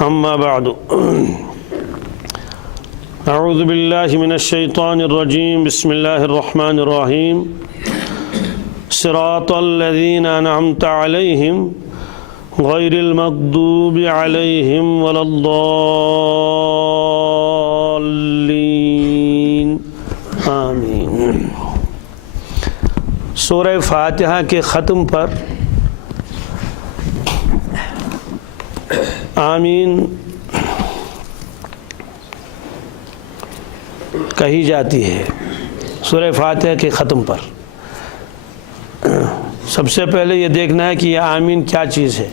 أما بعد أعوذ بالله من الشيطان الرجيم بسم الله الرحمن الرحيم صراط الذين أنعمت عليهم غير المغضوب عليهم ولا الضالين آمین۔ سورہ فاتحہ کے ختم پر آمین کہی جاتی ہے۔ سورہ فاتحہ کے ختم پر سب سے پہلے یہ دیکھنا ہے کہ یہ آمین کیا چیز ہے۔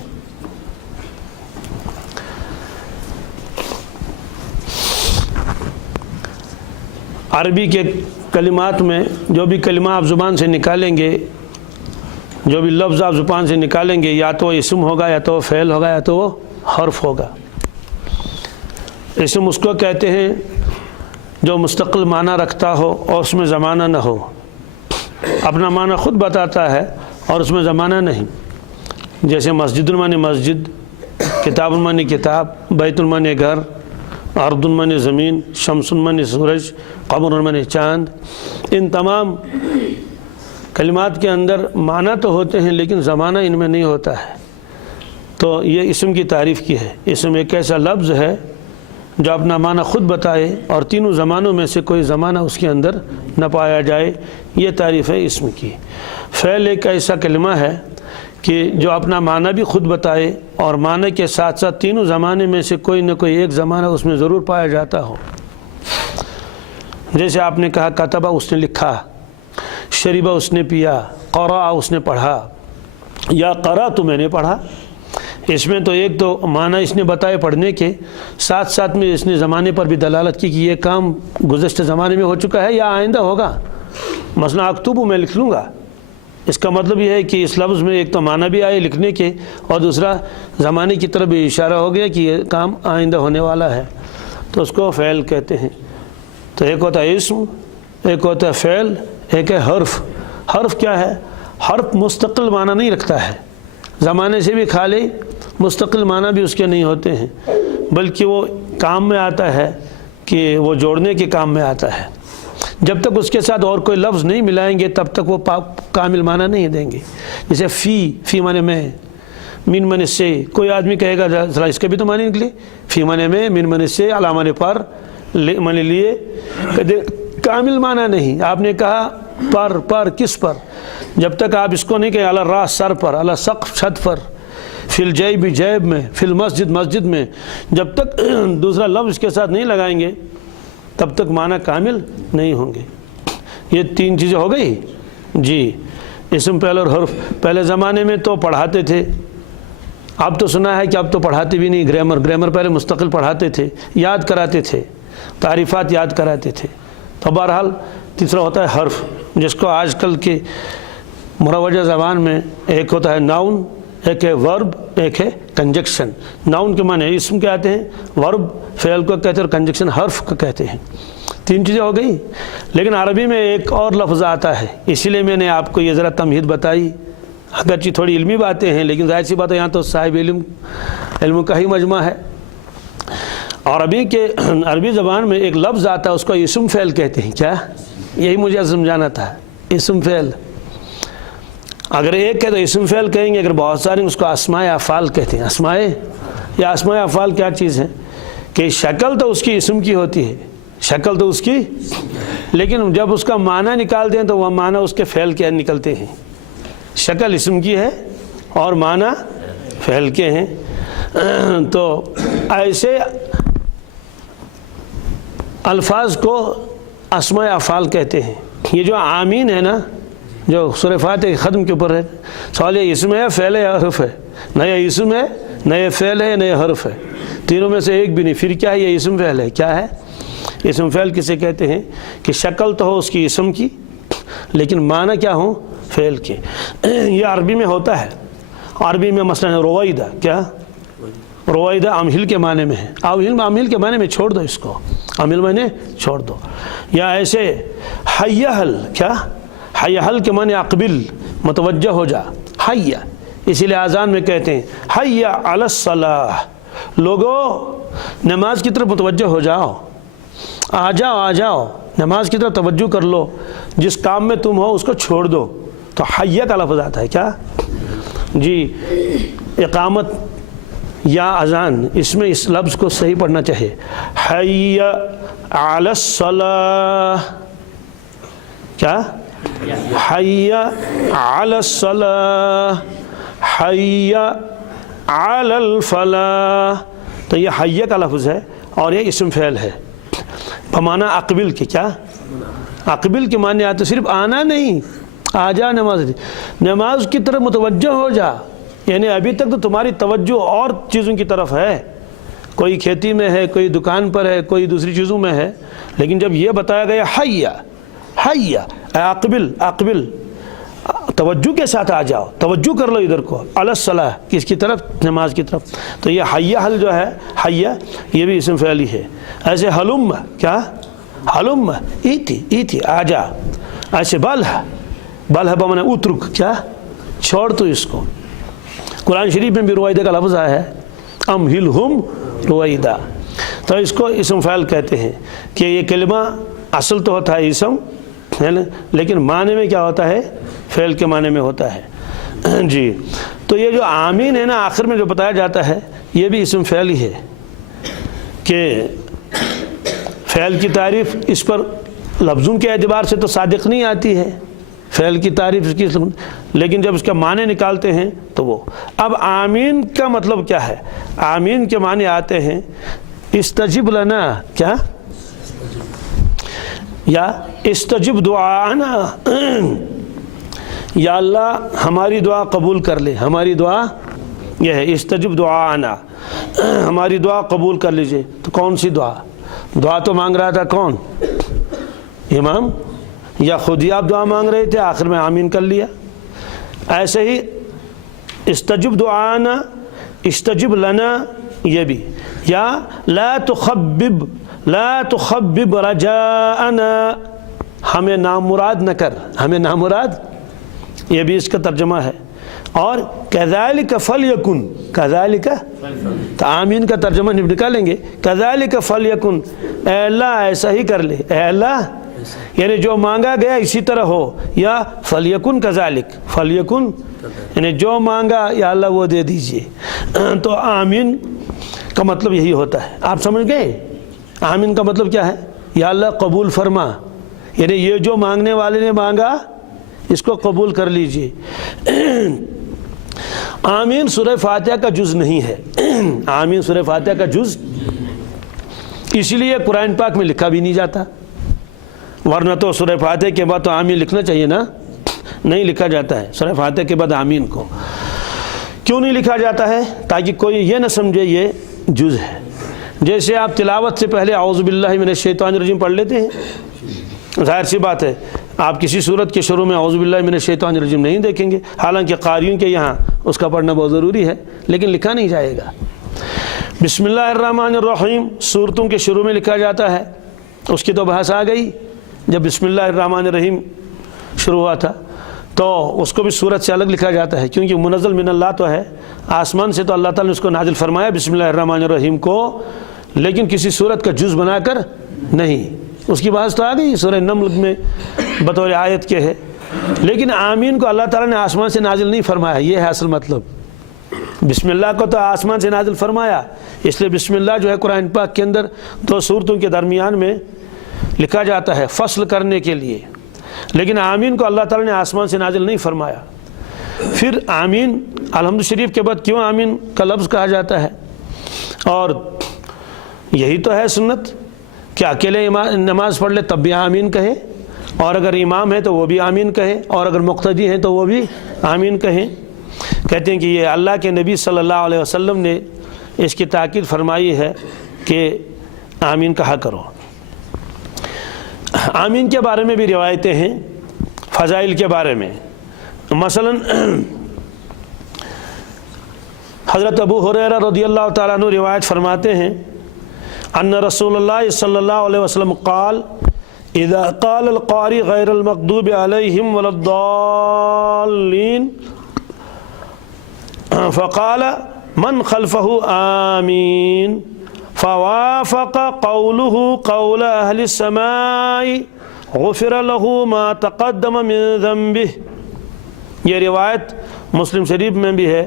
عربی کے کلمات میں جو بھی کلمہ آپ زبان سے نکالیں گے، جو بھی لفظ آپ زبان سے نکالیں گے، یا تو اسم ہوگا، یا تو فعل ہوگا، یا تو وہ حرف ہوگا۔ اسم اس کو کہتے ہیں جو مستقل معنی رکھتا ہو اور اس میں زمانہ نہ ہو، اپنا معنی خود بتاتا ہے اور اس میں زمانہ نہیں۔ جیسے مسجد المانی مسجد، کتاب المانی کتاب، بیت المانی گھر، ارض المانی زمین، شمس المانی سورج، قمر المانی چاند۔ ان تمام کلمات کے اندر معنی تو ہوتے ہیں لیکن زمانہ ان میں نہیں ہوتا ہے۔ تو یہ اسم کی تعریف کی ہے۔ اسم ایک ایسا لفظ ہے جو اپنا معنی خود بتائے اور تینوں زمانوں میں سے کوئی زمانہ اس کے اندر نہ پایا جائے، یہ تعریف ہے اسم کی۔ فعل ایک ایسا کلمہ ہے کہ جو اپنا معنی بھی خود بتائے اور معنی کے ساتھ ساتھ تینوں زمانے میں سے کوئی نہ کوئی ایک زمانہ اس میں ضرور پایا جاتا ہو۔ جیسے آپ نے کہا کتبہ، اس نے لکھا، شربہ اس نے پیا، قرأ اس نے پڑھا، یا قرأت میں نے پڑھا۔ اس میں تو ایک تو معنی اس نے بتائے پڑھنے کے، ساتھ ساتھ میں اس نے زمانے پر بھی دلالت کی کہ یہ کام گزشتہ زمانے میں ہو چکا ہے یا آئندہ ہوگا۔ مثلا اکتب میں لکھ لوں گا، اس کا مطلب یہ ہے کہ اس لفظ میں ایک تو معنی بھی آئے لکھنے کے اور دوسرا زمانے کی طرف بھی اشارہ ہو گیا کہ یہ کام آئندہ ہونے والا ہے، تو اس کو فعل کہتے ہیں۔ تو ایک ہوتا ہے اسم، ایک ہوتا ہے فعل، ایک ہے حرف۔ حرف کیا ہے؟ حرف مستقل معنی نہیں رکھتا ہے، زمانے سے بھی خالی، مستقل معنی بھی اس کے نہیں ہوتے ہیں، بلکہ وہ کام میں آتا ہے کہ وہ جوڑنے کے کام میں آتا ہے۔ جب تک اس کے ساتھ اور کوئی لفظ نہیں ملائیں گے تب تک وہ کامل معنی نہیں دیں گے۔ جیسے فی معنی میں، من معنی سے۔ کوئی آدمی کہے گا ذرا اس کے بھی تو معنی نکلے، فی معنی میں، من معنی سے، علی معنی پر، معنی لیے، کامل معنی نہیں۔ آپ نے کہا پر کس پر؟ جب تک آپ اس کو نہیں کہیں علی راس سر پر، علی سقف چھت پر، فی الجیب جیب میں، فی المسجد مسجد میں، جب تک دوسرا لفظ اس کے ساتھ نہیں لگائیں گے تب تک معنی کامل نہیں ہوں گے۔ یہ تین چیزیں ہو گئی جی، اسم، فعل اور حرف۔ پہلے زمانے میں تو پڑھاتے تھے، اب تو سنا ہے کہ اب تو پڑھاتے بھی نہیں۔ گرامر پہلے مستقل پڑھاتے تھے، یاد کراتے تھے، تعریفات یاد کراتے تھے۔ تو بہرحال تیسرا ہوتا ہے حرف، جس کو آج کل کے مروجہ زبان میں ایک ہوتا ہے ناؤن، ایک ہے ورب، ایک ہے کنجکشن۔ ناؤن کے معنی اسم کے آتے ہیں، ورب فعل کو کہتے ہیں، اور کنجکشن حرف کو کہتے ہیں۔ تین چیزیں ہو گئی۔ لیکن عربی میں ایک اور لفظ آتا ہے، اسی لیے میں نے آپ کو یہ ذرا تمہید بتائی۔ اگرچہ تھوڑی علمی باتیں ہیں لیکن ظاہر سی بات ہے یہاں تو صاحب علم کا ہی مجمع ہے۔ عربی زبان میں ایک لفظ آتا ہے، اس کو اسم فعل کہتے ہیں۔ کیا؟ یہی مجھے سمجھانا تھا، اسم فعل۔ اگر ایک ہے تو اسم فعل کہیں گے، اگر بہت سارے اس کو اسماء افعال کہتے ہیں۔ اسماء افعال کیا چیز ہے کہ شکل تو اس کی اسم کی ہوتی ہے، شکل تو اس کی، لیکن جب اس کا معنی نکالتے ہیں تو وہ معنی اس کے فعل کے نکلتے ہیں۔ شکل اسم کی ہے اور معنی فعل کے ہیں۔ تو ایسے الفاظ کو اسماء افعال کہتے ہیں۔ یہ جو آمین ہے نا، جو سورہ فاتحہ کے ختم کے اوپر ہے، سوال یہ اسم ہے، فعل ہے یا حرف ہے؟ نہ یہ اسم ہے، نہ یہ فعل ہے، نہ یہ حرف ہے، تینوں میں سے ایک بھی نہیں۔ پھر کیا ہے؟ یہ اسم فعل ہے۔ کیا ہے اسم فعل؟ کسے کہتے ہیں کہ شکل تو ہو اس کی اسم کی لیکن معنی کیا ہوں؟ فعل کے۔ یہ عربی میں ہوتا ہے۔ عربی میں مثلا رویدہ، کیا رویدہ امہل کے معنی میں ہے۔ امہل کے معنی میں چھوڑ دو اس کو، امہل معنی چھوڑ دو۔ یا ایسے حیہل، کیا حیہل کے معنی اقبل، متوجہ ہو جا، حیہ، اسی لیے اذان میں کہتے ہیں حی علی الصلاح، لوگوں نماز کی طرف متوجہ ہو جاؤ، آ جاؤ نماز کی طرف توجہ کر لو، جس کام میں تم ہو اس کو چھوڑ دو۔ تو حیّ کا لفظ آتا ہے کیا جی، اقامت یا اذان، اس میں اس لفظ کو صحیح پڑھنا چاہیے، حی علی الصلاۃ، کیا حی علی الصلاۃ، حی علی الفلاح۔ تو یہ حی کا لفظ ہے اور یہ اسم فعل ہے بمعنی اقبل کے، کیا اقبل کے معنی آتے صرف آنا نہیں، آ جا نماز کی طرف متوجہ ہو جا، یعنی ابھی تک تو تمہاری توجہ اور چیزوں کی طرف ہے، کوئی کھیتی میں ہے، کوئی دکان پر ہے، کوئی دوسری چیزوں میں ہے، لیکن جب یہ بتایا گیا حی اقبل، توجہ کے ساتھ آ جاؤ، توجہ کر لو ادھر کو، علی الصلاۃ، کس کی طرف؟ نماز کی طرف۔ تو یہ حی حل جو ہے، حی یہ بھی اسم فعلی ہے۔ ایسے حلم، کیا حلم ایتی آ جا، ایسے بل ہے بمعنی اترک، کیا چھوڑ تو اس کو۔ قرآن شریف میں بھی رویدہ کا لفظ آیا ہے، امہلہم رویدہ، تو اس کو اسم فعل کہتے ہیں کہ یہ کلمہ اصل تو ہوتا ہے اسم، لیکن معنی میں کیا ہوتا ہے؟ فعل کے معنی میں ہوتا ہے جی۔ تو یہ جو آمین ہے نا آخر میں جو بتایا جاتا ہے، یہ بھی اسم فعل ہی ہے کہ فعل کی تعریف اس پر لفظوں کے اعتبار سے تو صادق نہیں آتی ہے، فعل کی تعریف اس کی، لیکن جب اس کا معنی نکالتے ہیں تو وہ۔ اب آمین کا مطلب کیا ہے؟ آمین کے معنی آتے ہیں استجب لنا، کیا یا استجب دعانا، یا اللہ ہماری دعا قبول کر لے، ہماری دعا یہ ہے استجب دعانا، ہماری دعا قبول کر لیجئے۔ تو کون سی دعا تو مانگ رہا تھا کون؟ امام، یا خود ہی آپ دعا مانگ رہے تھے آخر میں آمین کر لیا؟ ایسے ہی استجب دعانا، استجب لنا، یہ بھی، یا لا تخبب رجاءنا، ہمیں نامراد نہ کر، ہمیں نامراد، یہ بھی اس کا ترجمہ ہے۔ اور کذالک فلیکن، کذالک، تو آمین کا ترجمہ نکالیں گے، کذالک فلیکن، اے اللہ ایسا ہی کر لے، اے اللہ یعنی جو مانگا گیا اسی طرح ہو، یا فلیکن کذالک، فلیکن یعنی جو مانگا یا اللہ وہ دے دیجئے۔ تو آمین کا مطلب یہی ہوتا ہے، آپ سمجھ گئے؟ آمین کا مطلب کیا ہے؟ یا اللہ قبول فرما، یعنی یہ جو مانگنے والے نے مانگا اس کو قبول کر لیجئے۔ آمین سورہ فاتحہ کا جز نہیں ہے، آمین سورہ فاتحہ کا جز اسی لیے قرآن پاک میں لکھا بھی نہیں جاتا، ورنہ تو سورہ فاتحہ کے بعد تو آمین لکھنا چاہیے نا، نہیں لکھا جاتا ہے سورہ فاتحہ کے بعد آمین کو۔ کیوں نہیں لکھا جاتا ہے؟ تاکہ کوئی یہ نہ سمجھے یہ جز ہے۔ جیسے آپ تلاوت سے پہلے اعوذ باللہ من الشیطان الرجیم پڑھ لیتے ہیں، ظاہر سی بات ہے آپ کسی صورت کے شروع میں اعوذ باللہ من الشیطان الرجیم نہیں دیکھیں گے، حالانکہ قاریوں کے یہاں اس کا پڑھنا بہت ضروری ہے، لیکن لکھا نہیں جائے گا۔ بسم اللہ الرحمن الرحیم صورتوں کے شروع میں لکھا جاتا ہے، اس کی تو بحث آ گئی، جب بسم اللہ الرحمن الرحیم شروع ہوا تھا تو اس کو بھی صورت سے الگ لکھا جاتا ہے، کیونکہ منزل من اللہ تو ہے، آسمان سے تو اللہ تعالیٰ نے اس کو نازل فرمایا بسم اللہ الرحمن الرحیم کو، لیکن کسی صورت کا جز بنا کر نہیں، اس کی بحث تو آ گئی سورہ نمل میں بطور آیت کے ہے، لیکن آمین کو اللہ تعالیٰ نے آسمان سے نازل نہیں فرمایا، یہ ہے اصل مطلب۔ بسم اللہ کو تو آسمان سے نازل فرمایا، اس لیے بسم اللہ جو ہے قرآن پاک کے اندر دو صورتوں کے درمیان میں لکھا جاتا ہے فصل کرنے کے لیے، لیکن آمین کو اللہ تعالیٰ نے آسمان سے نازل نہیں فرمایا۔ پھر آمین الحمد شریف کے بعد کیوں آمین کا لفظ کہا جاتا ہے؟ اور یہی تو ہے سنت کہ اکیلے نماز پڑھ لے تب بھی آمین کہے، اور اگر امام ہے تو وہ بھی آمین کہے، اور اگر مقتدی ہیں تو وہ بھی آمین کہیں۔ کہتے ہیں کہ یہ اللہ کے نبی صلی اللہ علیہ وسلم نے اس کی تاکید فرمائی ہے کہ آمین کہا کرو۔ آمین کے بارے میں بھی روایتیں ہیں، فضائل کے بارے میں، مثلا حضرت ابو ہریرہ رضی اللہ تعالیٰ عنہ روایت فرماتے ہیں ان رسول اللہ صلی اللہ علیہ وسلم قال اذا قال القاری غیر المغضوب علیہم ولا الضالین فقال من خلفه آمین فوافق قوله قول اہل السماء غفر له ما تقدم من ذنبه. یہ روایت مسلم شریف میں بھی ہے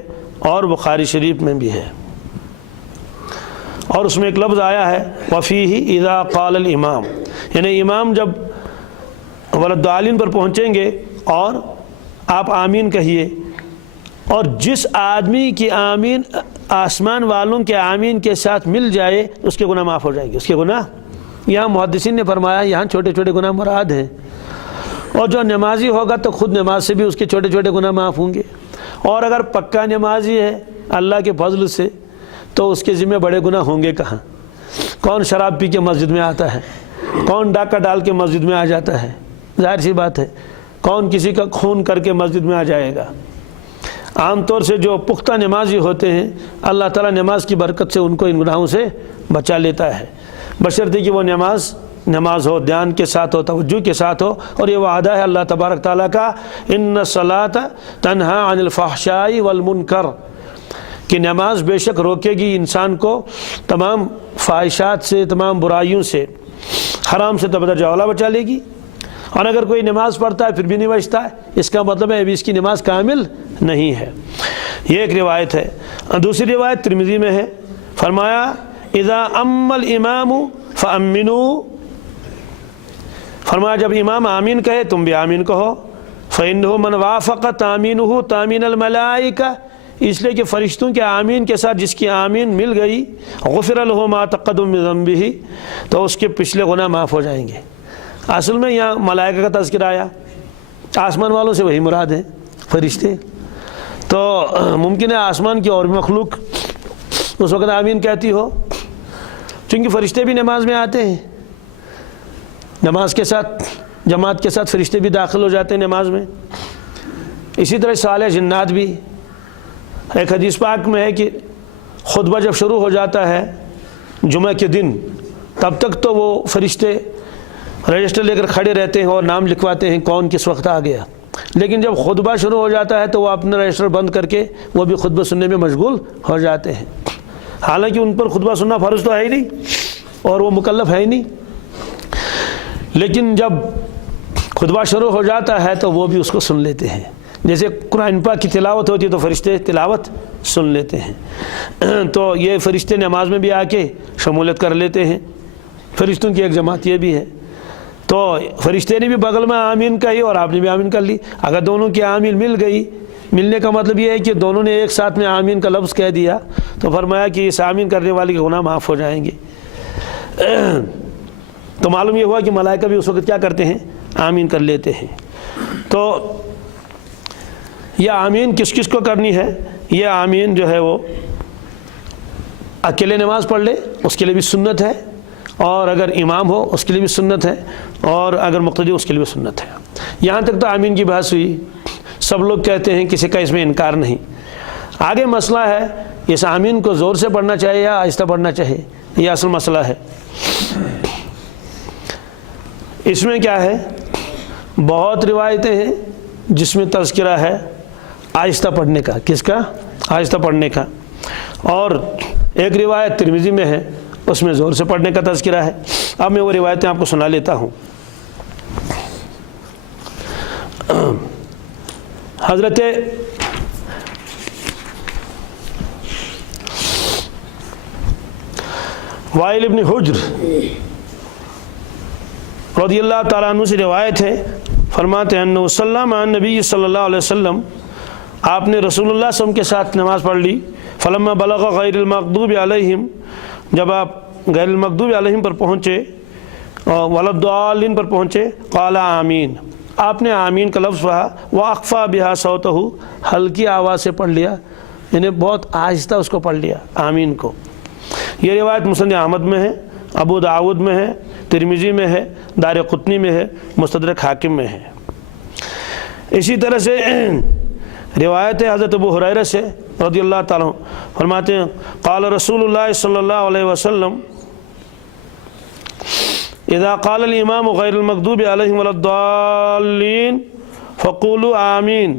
اور بخاری شریف میں بھی ہے، اور اس میں ایک لفظ آیا ہے وفیہ اذا قال الامام، یعنی امام جب ولدالین پر پہنچیں گے اور آپ آمین کہیے، اور جس آدمی کی آمین آسمان والوں کے آمین کے ساتھ مل جائے اس کے گناہ معاف ہو جائیں گے. اس کے گناہ، یہاں محدثین نے فرمایا یہاں چھوٹے چھوٹے گناہ مراد ہیں، اور جو نمازی ہوگا تو خود نماز سے بھی اس کے چھوٹے چھوٹے گناہ معاف ہوں گے، اور اگر پکا نمازی ہے اللہ کے فضل سے تو اس کے ذمہ بڑے گناہ ہوں گے کہاں. کون شراب پی کے مسجد میں آتا ہے، کون ڈاکہ ڈال کے مسجد میں آ جاتا ہے، ظاہر سی بات ہے، کون کسی کا خون کر کے مسجد میں آ جائے گا. عام طور سے جو پختہ نمازی ہوتے ہیں اللہ تعالیٰ نماز کی برکت سے ان کو ان گناہوں سے بچا لیتا ہے، بشرطے کہ وہ نماز ہو، دھیان کے ساتھ ہو، توجہ کے ساتھ ہو. اور یہ وعدہ ہے اللہ تبارک تعالیٰ کا ان الصلاۃ تنہی عن الفحشاء والمنکر، کہ نماز بے شک روکے گی انسان کو تمام فاحشات سے، تمام برائیوں سے، حرام سے تو بدرجہ اولا بچا لے گی. اور اگر کوئی نماز پڑھتا ہے پھر بھی نہیں بچتا ہے، اس کا مطلب ہے ابھی اس کی نماز کامل نہیں ہے. یہ ایک روایت ہے. دوسری روایت ترمذی میں ہے، فرمایا اذا اما الامام فامنوا، فرمایا جب امام آمین کہے تم بھی آمین کہو. فإنه من وافق تامینہ تامین الملائکہ، اس لیے کہ فرشتوں کے آمین کے ساتھ جس کی آمین مل گئی غفر له ما تقدم من ذنبہ، تو اس کے پچھلے گناہ معاف ہو جائیں گے. اصل میں یہاں ملائکہ کا تذکرہ آیا، آسمان والوں سے وہی مراد ہیں فرشتے. تو ممکن ہے آسمان کی اور بھی مخلوق اس وقت آمین کہتی ہو، چونکہ فرشتے بھی نماز میں آتے ہیں، نماز کے ساتھ جماعت کے ساتھ فرشتے بھی داخل ہو جاتے ہیں نماز میں. اسی طرح صالح جنات بھی. ایک حدیث پاک میں ہے کہ خطبہ جب شروع ہو جاتا ہے جمعہ کے دن، تب تک تو وہ فرشتے رجسٹر لے کر کھڑے رہتے ہیں اور نام لکھواتے ہیں کون کس وقت آ گیا. لیکن جب خطبہ شروع ہو جاتا ہے تو وہ اپنا رجسٹر بند کر کے وہ بھی خطبہ سننے میں مشغول ہو جاتے ہیں، حالانکہ ان پر خطبہ سننا فرض تو ہے ہی نہیں اور وہ مکلف ہے ہی نہیں. لیکن جب خطبہ شروع ہو جاتا ہے تو وہ بھی اس کو سن لیتے ہیں. جیسے قرآن پاک کی تلاوت ہوتی ہے تو فرشتے تلاوت سن لیتے ہیں. تو یہ فرشتے نماز میں بھی آ کے شمولیت کر لیتے ہیں. فرشتوں کی ایک جماعت یہ بھی ہے. تو فرشتے نے بھی بغل میں آمین کہی اور آپ نے بھی آمین کر لی. اگر دونوں کی آمین مل گئی، ملنے کا مطلب یہ ہے کہ دونوں نے ایک ساتھ میں آمین کا لفظ کہہ دیا، تو فرمایا کہ اس آمین کرنے والے کے گناہ معاف ہو جائیں گے. تو معلوم یہ ہوا کہ ملائکہ بھی اس وقت کیا کرتے ہیں، آمین کر لیتے ہیں. تو یہ آمین کس کس کو کرنی ہے؟ یہ آمین جو ہے وہ اکیلے نماز پڑھ لے اس کے لیے بھی سنت ہے، اور اگر امام ہو اس کے لیے بھی سنت ہے، اور اگر مقتدی اس کے لیے بھی سنت ہے. یہاں تک تو آمین کی بحث ہوئی. سب لوگ کہتے ہیں، کسی کا اس میں انکار نہیں. آگے مسئلہ ہے اس آمین کو زور سے پڑھنا چاہیے یا آہستہ پڑھنا چاہیے، یہ اصل مسئلہ ہے. اس میں کیا ہے، بہت روایتیں ہیں جس میں تذکرہ ہے آہستہ پڑھنے کا. کس کا؟ آہستہ پڑھنے کا. اور ایک روایت ترمذی میں ہے، اس میں زور سے پڑھنے کا تذکرہ ہے. اب میں وہ روایتیں آپ کو سنا لیتا ہوں. حضرت وائل ابن حجر رضی اللہ تعالیٰ عنہ سے روایت ہے، فرماتے ہیں انہ صلی مع النبی صلی اللہ علیہ وسلم، آپ نے رسول اللہ صلی اللہ علیہ وسلم کے ساتھ نماز پڑھ لی. فلما بلغ غیر المغضوب علیہم، جب آپ غیر المغضوب علیہم پر پہنچے، ولا الضالین پر پہنچے، قال آمین، آپ نے آمین کا لفظ پڑھا. واخفا بہا صوتہ، ہلکی آواز سے پڑھ لیا، یعنی بہت آہستہ اس کو پڑھ لیا آمین کو. یہ روایت مسند احمد میں ہے، ابو داود میں ہے، ترمذی میں ہے، دارقطنی میں ہے، مستدرک حاکم میں ہے. اسی طرح سے روایت ہے حضرت ابو ہریرہ سے رضی اللہ تعالیٰ عنہ، فرماتے ہیں قال رسول اللہ صلی اللہ علیہ وسلم اذا قال الامام غیر المغضوب علیہم ولا الضالین فقولوا آمین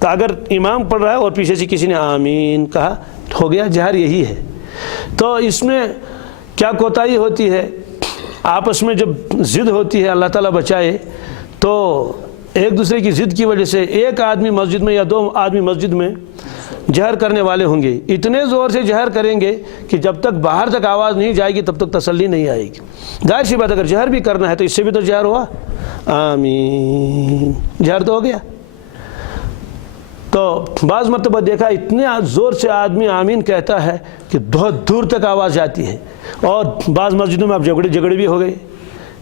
تو اگر امام پڑھ رہا ہے اور پیچھے سے کسی نے آمین کہا ہو گیا جہر یہی ہے۔ تو اس میں کیا کوتاہی ہوتی ہے، آپس میں جب ضد ہوتی ہے، اللہ تعالیٰ بچائے، تو ایک دوسرے کی ضد کی وجہ سے ایک آدمی مسجد میں یا دو آدمی مسجد میں جہر کرنے والے ہوں گے، اتنے زور سے جہر کریں گے کہ جب تک باہر تک آواز نہیں جائے گی تب تک تسلی نہیں آئے گی۔ ظاہر سی بات اگر جہر بھی کرنا ہے تو اس سے بھی تو جہر ہوا، آمین، جہر تو ہو گیا۔ تو بعض مرتبہ دیکھا اتنے زور سے آدمی آمین کہتا ہے کہ بہت دور تک آواز جاتی ہے، اور بعض مسجدوں میں اب جھگڑے بھی ہو گئے،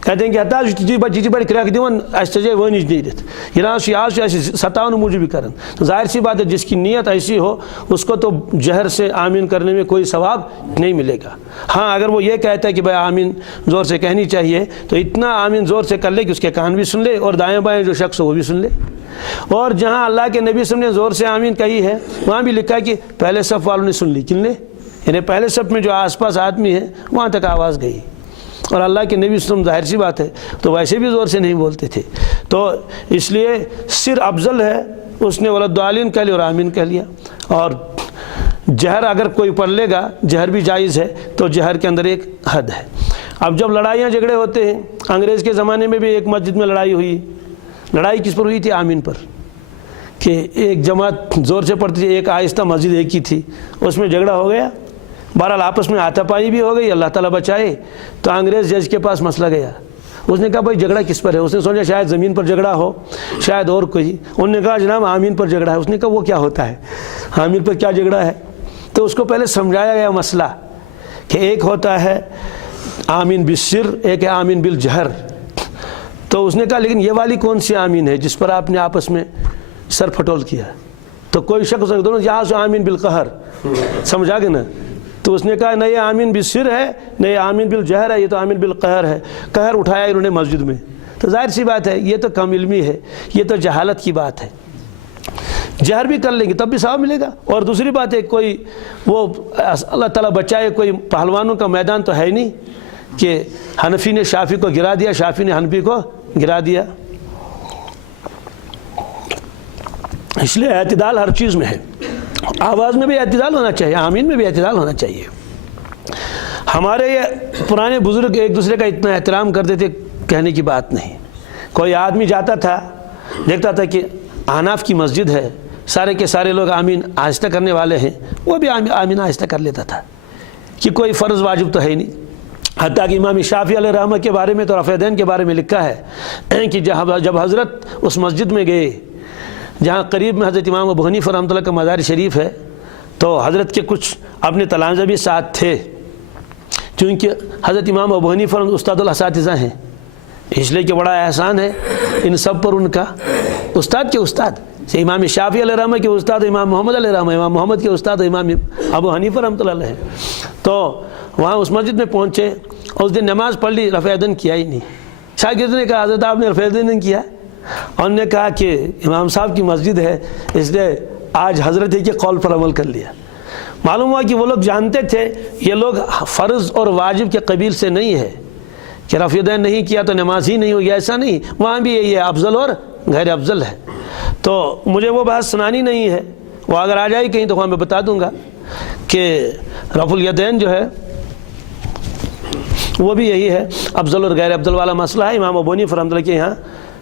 کہتے ہیں کہ حتیٰ بچی بڑی کرا دِوان اَسہِ تھٲیزِ وٲنِج نیٖرِتھ، یہ نہ چھُ آز چھُ اَسہِ ستاونہٕ موٗجوٗب ہی کران۔ تو ظاہر سی بات ہے جس کی نیت ایسی ہو اس کو تو جہر سے آمین کرنے میں کوئی ثواب نہیں ملے گا۔ ہاں اگر وہ یہ کہتا ہے کہ بھائی آمین زور سے کہنی چاہیے تو اتنا آمین زور سے کر لے کہ اس کے کان بھی سن لے اور دائیں بائیں جو شخص ہو وہ بھی سن لے۔ اور جہاں اللہ کے نبی صلی اللہ علیہ وسلم نے زور سے آمین کہی ہے وہاں بھی لکھا ہے کہ پہلے صف والوں نے سن لی، کن نے؟ یعنی پہلے صف میں جو آس پاس آدمی ہے وہاں تک آواز گئی، اور اللہ کے نبی صلی اللہ علیہ وسلم ظاہر سی بات ہے تو ویسے بھی زور سے نہیں بولتے تھے، تو اس لیے سر افضل ہے، اس نے ولدالین کہہ لیا اور آمین کہہ لیا۔ اور جہر اگر کوئی پڑھ لے گا، جہر بھی جائز ہے، تو جہر کے اندر ایک حد ہے۔ اب جب لڑائیاں جھگڑے ہوتے ہیں، انگریز کے زمانے میں بھی ایک مسجد میں لڑائی ہوئی، لڑائی کس پر ہوئی تھی؟ آمین پر، کہ ایک جماعت زور سے پڑھتی تھی، ایک آہستہ، مسجد ایک ہی تھی، اس میں جھگڑا ہو گیا، بہرحال آپس میں ہاتھا پائی بھی ہو گئی، اللہ تعالیٰ بچائے۔ تو انگریز جج کے پاس مسئلہ گیا، اس نے کہا بھائی جھگڑا کس پر ہے؟ اس نے سوچا شاید زمین پر جھگڑا ہو، شاید اور کوئی۔ انہوں نے کہا جناب آمین پر جھگڑا ہے۔ اس نے کہا وہ کیا ہوتا ہے، آمین پر کیا جھگڑا ہے؟ تو اس کو پہلے سمجھایا گیا مسئلہ کہ ایک ہوتا ہے آمین بالسر، ایک ہے آمین بالجہر۔ تو اس نے کہا لیکن یہ والی کون سی آمین ہے جس پر آپ نے آپس میں سر پھٹول کیا؟ تو کوئی شخص دونوں یہاں سے آمین بالقہر، سمجھا گے نا؟ تو اس نے کہا نہ یہ آمین بالسر ہے نہ یہ آمین بالجہر ہے، یہ تو آمین بالقہر ہے۔ قہر اٹھایا انہوں نے مسجد میں۔ تو ظاہر سی بات ہے یہ تو کم علمی ہے، یہ تو جہالت کی بات ہے۔ جہر بھی کر لیں گے تب بھی ثواب ملے گا۔ اور دوسری بات ہے کوئی وہ اللہ تعالیٰ بچائے کوئی پہلوانوں کا میدان تو ہے نہیں کہ حنفی نے شافی کو گرا دیا، شافی نے حنفی کو گرا دیا۔ اس لیے اعتدال ہر چیز میں ہے، آواز میں بھی اعتدال ہونا چاہیے، آمین میں بھی اعتدال ہونا چاہیے۔ ہمارے یہ پرانے بزرگ ایک دوسرے کا اتنا احترام کرتے تھے کہنے کی بات نہیں۔ کوئی آدمی جاتا تھا دیکھتا تھا کہ احناف کی مسجد ہے، سارے کے سارے لوگ آمین آہستہ کرنے والے ہیں، وہ بھی آمین آہستہ کر لیتا تھا کہ کوئی فرض واجب تو ہے ہی نہیں۔ حتیٰ کہ امام شافعی علیہ رحمہ کے بارے میں تو رفع دین کے بارے میں لکھا ہے کہ جب حضرت اس مسجد میں گئے جہاں قریب میں حضرت امام ابو حنیفہ رحمۃ اللہ کا مزار شریف ہے، تو حضرت کے کچھ اپنے تلامذہ بھی ساتھ تھے، چونکہ حضرت امام ابو حنیفہ استاد الاساتذہ ہیں، اس لیے کہ بڑا احسان ہے ان سب پر ان کا، استاد کے استاد، امام شافعی علیہ رحمہ کے استاد امام محمد علیہ رحمہ، امام محمد کے استاد امام ابو حنیفہ رحمۃ اللہ علیہ۔ تو وہاں اس مسجد میں پہنچے، اس دن نماز پڑھ لی، رفع دین کیا ہی نہیں۔ شاگرد نے کہا حضرت آپ نے رفع دین نہیں کیا؟ انہوں نے کہا کہ امام صاحب کی مسجد ہے اس لیے آج حضرت ہی کے قول پر عمل کر لیا۔ معلوم ہوا کہ وہ لوگ جانتے تھے یہ لوگ فرض اور واجب کے قبیل سے نہیں ہے کہ رفع دین نہیں کیا تو نماز ہی نہیں ہوگی، ایسا نہیں، وہاں بھی یہی ہے افضل اور غیر افضل ہے۔ تو مجھے وہ بات سنانی نہیں ہے، وہ اگر آ جائے کہیں تو وہاں میں بتا دوں گا کہ رفع الیدین جو ہے وہ بھی یہی ہے، افضل اور غیر افضل والا مسئلہ ہے۔ امام ابو حنیفہ رحمۃ اللہ کے یہاں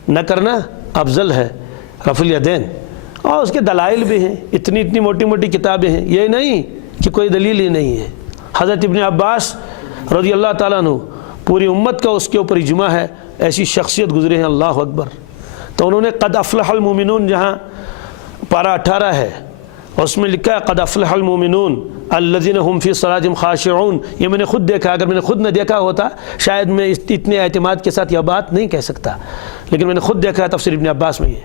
نہ کرنا افضل ہے رفع الیدین، اور اس کے دلائل بھی ہیں، اتنی موٹی موٹی کتابیں ہیں، یہ نہیں کہ کوئی دلیل ہی نہیں ہے۔ حضرت ابن عباس رضی اللہ تعالیٰ عنہ، پوری امت کا اس کے اوپر اجماع ہے، ایسی شخصیت گزرے ہیں، اللہ اکبر۔ تو انہوں نے قد افلح المومنون جہاں پارہ 18 ہے اس میں لکھا ہے قد افلح المومنون الذین هم فی صلاتہم خاشعون۔ یہ میں نے خود دیکھا، اگر میں نے خود نہ دیکھا ہوتا شاید میں اتنے اعتماد کے ساتھ یہ بات نہیں کہہ سکتا، لیکن میں نے خود دیکھا ہے تفسیر ابن عباس میں یہ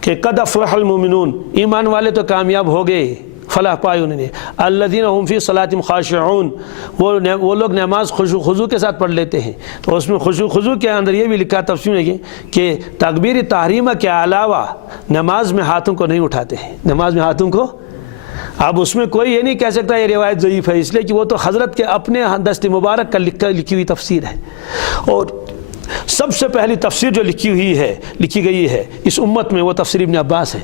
کہ قد افلح المومنون، ایمان والے تو کامیاب ہو گئے، فلاح پائی انہوں نے، الذین هم فی صلاتہم خاشعون، وہ لوگ نماز خضوع کے ساتھ پڑھ لیتے ہیں۔ تو اس میں خضوع کے اندر یہ بھی لکھا تفسیر میں کہ تکبیر تحریمہ کے علاوہ نماز میں ہاتھوں کو نہیں اٹھاتے ہیں، نماز میں ہاتھوں کو۔ اب اس میں کوئی یہ نہیں کہہ سکتا یہ روایت ضعیف ہے، اس لیے کہ وہ تو حضرت کے اپنے دست مبارک کا لکھی ہوئی تفسیر ہے، اور سب سے پہلی تفسیر جو لکھی گئی ہے اس امت میں وہ تفسیر ابن عباس ہے۔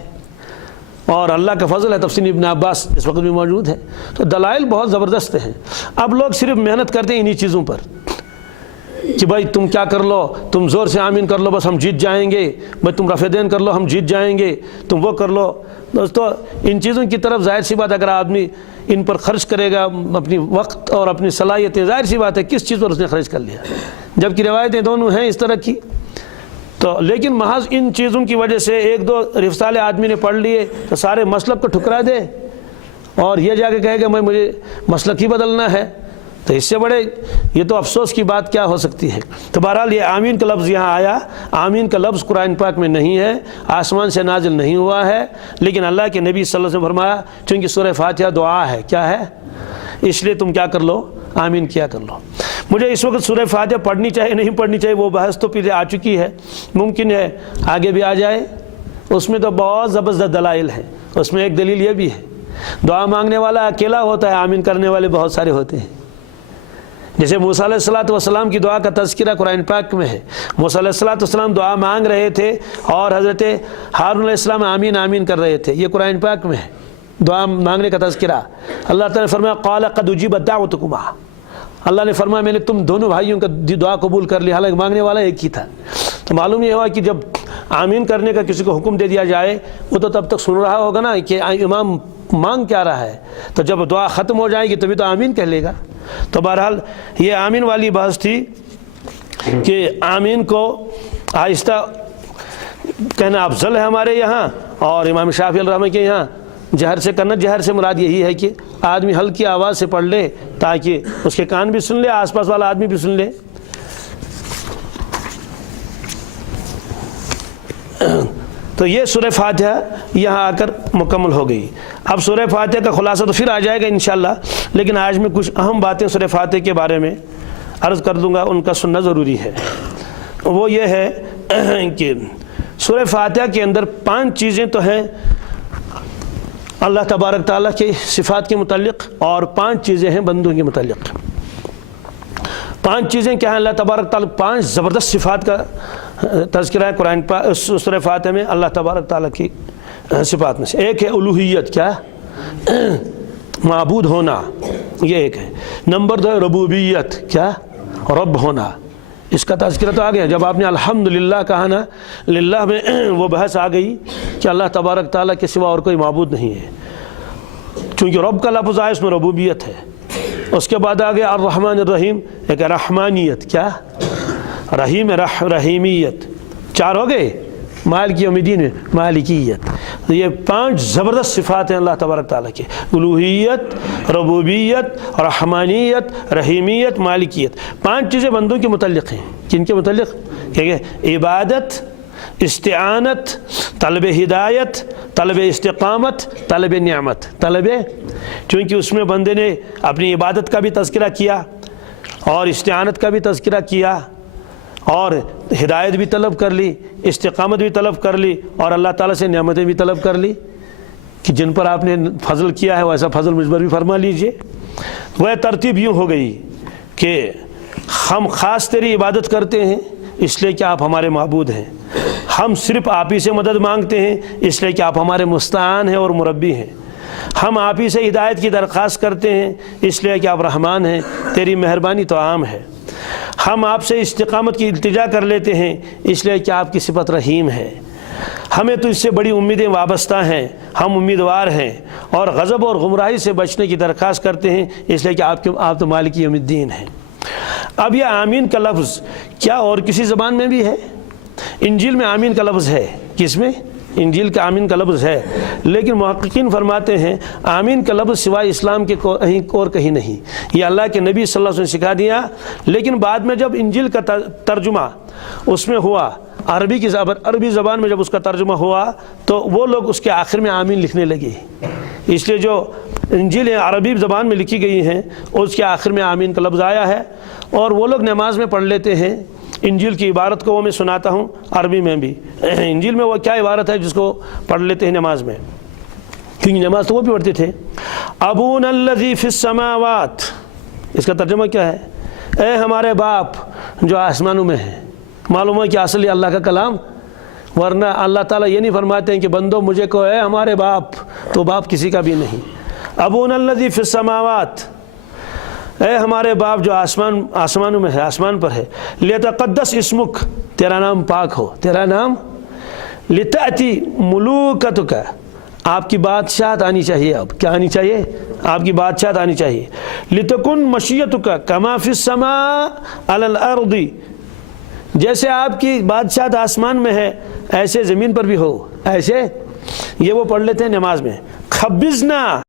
اور اللہ کا فضل ہے تفسیر ابن عباس اس وقت بھی موجود ہے. تو دلائل بہت زبردست ہیں. اب لوگ صرف محنت کرتے ہیں انہی چیزوں پر کہ بھائی تم کیا کر لو، تم زور سے آمین کر لو بس ہم جیت جائیں گے، بھائی تم رفع دین کر لو ہم جیت جائیں گے، تم وہ کر لو. دوستو ان چیزوں کی طرف ظاہر سی بات اگر آدمی ان پر خرچ کرے گا اپنی وقت اور اپنی صلاحیتیں، ظاہر سی بات ہے کس چیز پر اس نے خرچ کر لیا، جبکہ روایتیں دونوں ہیں اس طرح کی. تو لیکن محض ان چیزوں کی وجہ سے ایک دو رسالے آدمی نے پڑھ لیے تو سارے مسلک کو ٹھکرا دے اور یہ جا کے کہے گا مجھے مسلک ہی بدلنا ہے، تو اس سے بڑے یہ تو افسوس کی بات کیا ہو سکتی ہے. تو بہرحال یہ آمین کا لفظ یہاں آیا. آمین کا لفظ قرآن پاک میں نہیں ہے، آسمان سے نازل نہیں ہوا ہے، لیکن اللہ کے نبی صلی اللہ علیہ وسلم فرمایا چونکہ سورہ فاتحہ دعا ہے، کیا ہے، اس لیے تم کیا کر لو، آمین کیا کر لو. مجھے اس وقت سورہ فاتحہ پڑھنی چاہیے نہیں پڑھنی چاہیے وہ بحث تو پھر آ چکی ہے، ممکن ہے آگے بھی آ جائے. اس میں تو بہت زبردست دلائل ہیں. اس میں ایک دلیل یہ بھی ہے دعا مانگنے والا اکیلا ہوتا ہے، آمین کرنے والے بہت سارے ہوتے ہیں. جیسے موسیٰ علیہ السلام کی دعا کا تذکرہ قرآن پاک میں ہے. موسیٰ علیہ السلام دعا مانگ رہے تھے اور حضرت ہارون علیہ السلام آمین آمین کر رہے تھے، یہ قرآن پاک میں ہے دعا مانگنے کا تذکرہ. اللہ تعالیٰ نے فرمایا قال قد اجیبت دعوتکما، اللہ نے فرمایا میں نے تم دونوں بھائیوں کا دعا قبول کر لی، حالانکہ مانگنے والا ایک ہی تھا. تو معلوم یہ ہوا کہ جب آمین کرنے کا کسی کو حکم دے دیا جائے وہ تو تب تک سن رہا ہوگا نا کہ امام مانگ کیا رہا ہے، تو جب دعا ختم ہو جائے گی تبھی تو آمین کہہ لے گا. تو بہرحال یہ آمین والی بحث تھی کہ آمین کو آہستہ کہنا افضل ہے ہمارے یہاں، اور امام شافعی علیہ الرحمہ کے یہاں جہر سے کرنا. جہر سے مراد یہی ہے کہ آدمی ہلکی آواز سے پڑھ لے تاکہ اس کے کان بھی سن لے، آس پاس والا آدمی بھی سن لے. تو یہ سورہ فاتحہ یہاں آ کر مکمل ہو گئی. اب سورہ فاتحہ کا خلاصہ تو پھر آ جائے گا انشاءاللہ، لیکن آج میں کچھ اہم باتیں سورہ فاتحہ کے بارے میں عرض کر دوں گا، ان کا سننا ضروری ہے. وہ یہ ہے کہ سورہ فاتحہ کے اندر 5 چیزیں تو ہیں اللہ تبارک تعالیٰ کے صفات کے متعلق، اور 5 چیزیں ہیں بندوں کے متعلق. 5 چیزیں کیا ہیں اللہ تبارک تعالیٰ، 5 زبردست صفات کا تذکرہ ہے قرآن پاک سورہ فاتحہ میں اللہ تبارک تعالیٰ کی صفات میں سے. ایک ہے الوہیت، کیا، معبود ہونا، یہ ایک ہے. نمبر 2 ہے ربوبیت، کیا، رب ہونا. اس کا تذکرہ تو آ گیا جب آپ نے الحمدللہ کہا نا، للہ میں وہ بحث آ گئی کہ اللہ تبارک تعالیٰ کے سوا اور کوئی معبود نہیں ہے، چونکہ رب کا لفظ آیا اس میں ربوبیت ہے. اس کے بعد آ گیا الرحمن الرحیم، ایک رحمانیت، کیا، رحیم رحیمیت. 4 ہو گئے. مالک یوم الدین مالکیت. یہ 5 زبردست صفات ہیں اللہ تبارک تعالیٰ کی، الوہیت، ربوبیت، رحمانیت، رحیمیت، مالکیت. 5 چیزیں بندوں کے متعلق ہیں. کن کے متعلق؟ کہ عبادت، استعانت، طلب ہدایت، طلب استقامت، طلب نعمت. طلب، چونکہ اس میں بندے نے اپنی عبادت کا بھی تذکرہ کیا اور استعانت کا بھی تذکرہ کیا اور ہدایت بھی طلب کر لی، استقامت بھی طلب کر لی، اور اللہ تعالیٰ سے نعمتیں بھی طلب کر لی کہ جن پر آپ نے فضل کیا ہے ویسا فضل مجھ پر بھی فرما لیجئے. وہ ترتیب یوں ہو گئی کہ ہم خاص تیری عبادت کرتے ہیں اس لیے کہ آپ ہمارے معبود ہیں، ہم صرف آپ ہی سے مدد مانگتے ہیں اس لیے کہ آپ ہمارے مستعان ہیں اور مربی ہیں، ہم آپ ہی سے ہدایت کی درخواست کرتے ہیں اس لیے کہ آپ رحمان ہیں، تیری مہربانی تو عام ہے، ہم آپ سے استقامت کی التجا کر لیتے ہیں اس لیے کہ آپ کی صفت رحیم ہے، ہمیں تو اس سے بڑی امیدیں وابستہ ہیں، ہم امیدوار ہیں، اور غضب اور گمراہی سے بچنے کی درخواست کرتے ہیں اس لیے کہ آپ تو مالک یوم الدین ہیں. اب یہ آمین کا لفظ کیا اور کسی زبان میں بھی ہے؟ انجیل میں آمین کا لفظ ہے. کس میں؟ انجیل کا آمین کا لفظ ہے، لیکن محققین فرماتے ہیں آمین کا لفظ سوائے اسلام کے اور کہیں نہیں. یہ اللہ کے نبی صلی اللہ علیہ وسلم نے سکھا دیا، لیکن بعد میں جب انجیل کا ترجمہ اس میں ہوا عربی زبان میں جب اس کا ترجمہ ہوا تو وہ لوگ اس کے آخر میں آمین لکھنے لگے. اس لیے جو انجیل عربی زبان میں لکھی گئی ہیں اس کے آخر میں آمین کا لفظ آیا ہے، اور وہ لوگ نماز میں پڑھ لیتے ہیں. انجیل کی عبارت کو وہ میں سناتا ہوں عربی میں بھی. انجیل میں وہ کیا عبارت ہے جس کو پڑھ لیتے ہیں نماز میں، کیونکہ نماز تو وہ بھی پڑھتے تھے. ابونا الذی فی السماوات، اس کا ترجمہ کیا ہے؟ اے ہمارے باپ جو آسمانوں میں ہیں. معلوم ہے کہ اصل اللہ کا کلام ورنہ اللہ تعالیٰ یہ نہیں فرماتے ہیں کہ بندو مجھے کو ہے ہمارے باپ، تو باپ کسی کا بھی نہیں۔ ابونا الذی فی السماوات، اے ہمارے باپ جو آسمانوں میں ہے، آسمان پر ہے، لیتقدس اسمک، تیرا نام پاک ہو، تیرا نام، لتأتی ملوکتک، آپ کی بادشاہت آنی چاہیے، اب کیا آنی چاہیے؟ آپ کی بادشاہت آنی چاہیے، لتکن مشیتک کما فی السماء علی الارض، جیسے آپ کی بادشاہت آسمان میں ہے ایسے زمین پر بھی ہو، ایسے یہ وہ پڑھ لیتے ہیں نماز میں، خبزنا